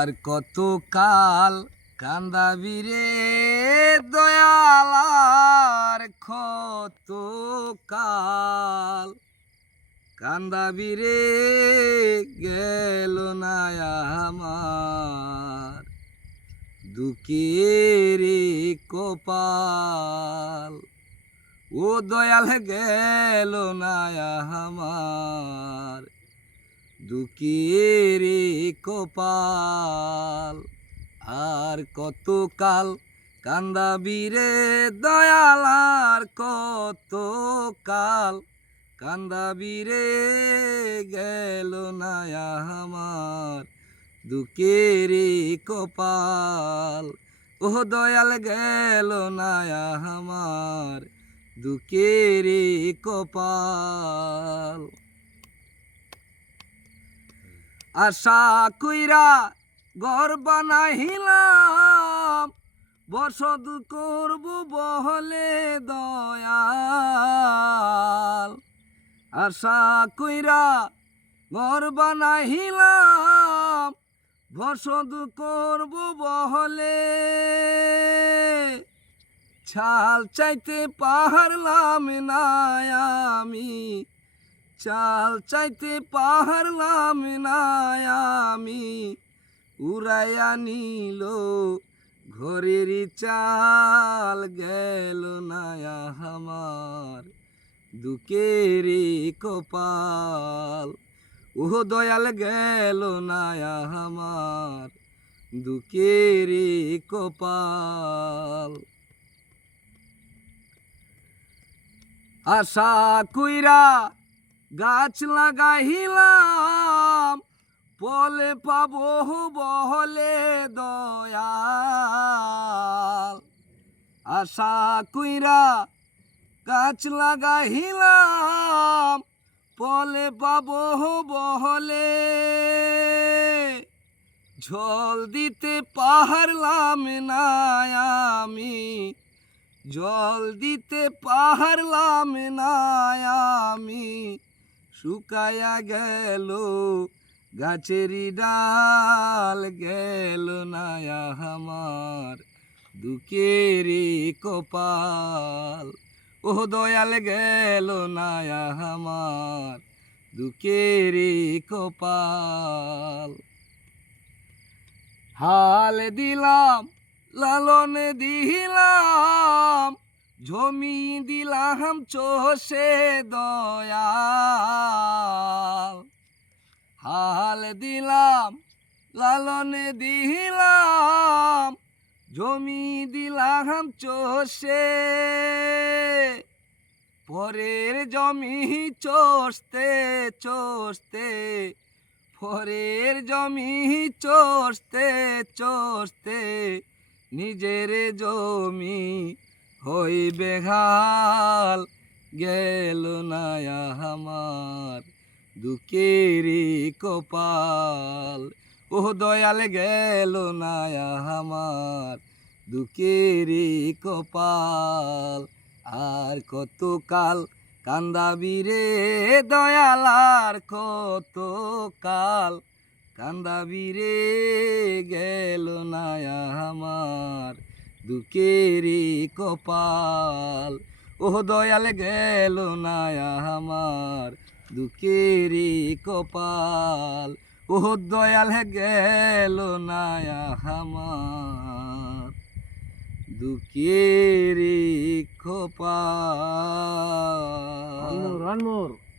আর কত কাল কান্দাবি রে দয়ালার, কত কাল কান্দাবি রে গেল না আমার দুঃখের কপাল। ও দয়াল, গেল না আমার। দুঃখের কপাল, আর কত কাল কান্দাবি রে দয়াল, আর কত কাল কান্দাবি রে গেল না আমার। দুঃখের কপাল ও দয়াল, গেল না আমার। দুঃখের কপাল। আশা কইরা ঘর বানাইলাম। বসত করব বহলে দয়াল। আশা কইরা ঘর বানাইলাম, বসত করব বহলে। ছাল চাইতে পাহাড়লাম না আমি। চাল চাইতে পাহাড়লাম না আমি। উড়াইয়া নিল ঘরের চাল গেল না আমার। দুঃখের কপাল ও দয়াল গেল না আমার। দুঃখের কপাল। আশা কইরা গাছ লাগাইলাম পলে পাবো বহলে দয়াল। আশা কইরা গাছ লাগাইলাম পলে পাবো বহলে। ঝল দিতে পাহাড়লাম না আমি জল দিতে পাহাড়লাম না আমি। শুকায়া গেল গাছেরই ডাল গেল না আমার দুঃখের কপাল। ও দয়াল গেল না আমার দুঃখের কপাল। হাল দিলাম, লালন দিলাম জমি দিলাম চষে দয়াল। হাল দিলাম, লালন দিলাম, জমি দিলাম চষে। পরের জমি চষতে চষতে, পরের জমি চষতে চষতে, নিজের জমি হইবে হাল গেল না আমার দুঃখের কপাল। ও দয়াল গেল না আমার দুঃখের কপাল। আর কত কাল কান্দাবি রে দয়াল, আর কত কাল কান্দাবি রে গেল না আমার দুঃখের কপাল। ও দয়াল গেল না আমার দুঃখের কপাল। ও দয়াল গেল না আমার দুঃখের কপাল। রনমোর।